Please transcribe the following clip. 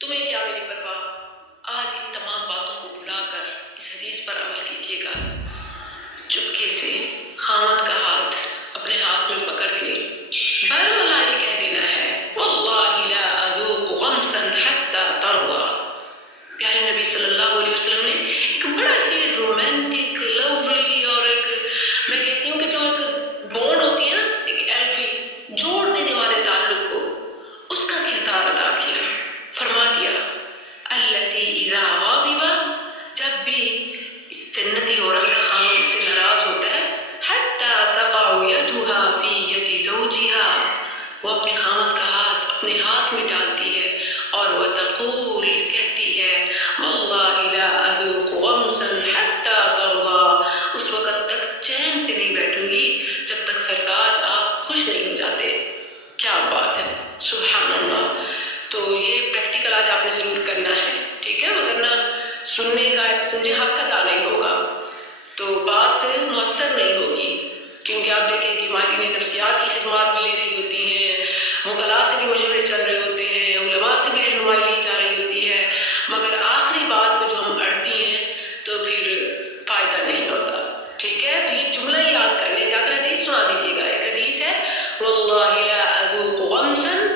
تمہیں کیا میری پرواہ، آج ان تمام باتوں کو بھلا کر اس حدیث پر عمل کیجیے گا۔ چپکے سے خامد کا ہاتھ اپنے ہاتھ میں پکڑ کے برملا یہ کہہ دینا ہے، واللہ لا اذوق غمسا حتی ترضى۔ پیارے نبی صلی اللہ علیہ وسلم نے ایک بڑا ہی رومانٹک، لولی اور ایک میں کہتی ہوں کہ جو ایک بونڈ ہوتی ہے نا، ایک ایلفی جوڑ دینے والے تعلق کو، اس کا کردار ادا کیا۔ فرما دیا التی اذا غاضبہ، جب بھی اس جنتی عورت کا خامد اس سے ناراض ہوتا ہے، حتی تقع یدها فی ید زوجها، وہ اپنے خامد کا ہاتھ اپنے ہاتھ میں ڈالتی ہے اور وہ تقول کہتی ہے، واللہ لا اذوق غمسا حتی ترضى، اس وقت تک چین سے نہیں بیٹھوں گی جب تک سرتاج آپ خوش نہیں ہو جاتے۔ کیا بات ہے، سبحان اللہ۔ تو یہ پریکٹیکل آج آپ نے ضرور کرنا ہے، ٹھیک ہے، وگرنہ سننے کا ایسے سمجھے حق ادا نہیں ہوگا تو بات مؤثر نہیں ہوگی۔ کیونکہ آپ دیکھیں کہ ماہرین نفسیات کی خدمات بھی لے رہی ہوتی ہیں، وکلاء سے بھی مشورے چل رہے ہوتے ہیں، علماء سے بھی رہنمائی لی جا رہی ہوتی ہے، مگر آخری بات پہ جو ہم اڑتی ہیں تو پھر فائدہ نہیں ہوتا، ٹھیک ہے۔ تو یہ جملہ یاد کر لیں، جا کر حدیث سنا دیجیے گا۔ ایک حدیث ہے، واللہ لا اذوق غمسا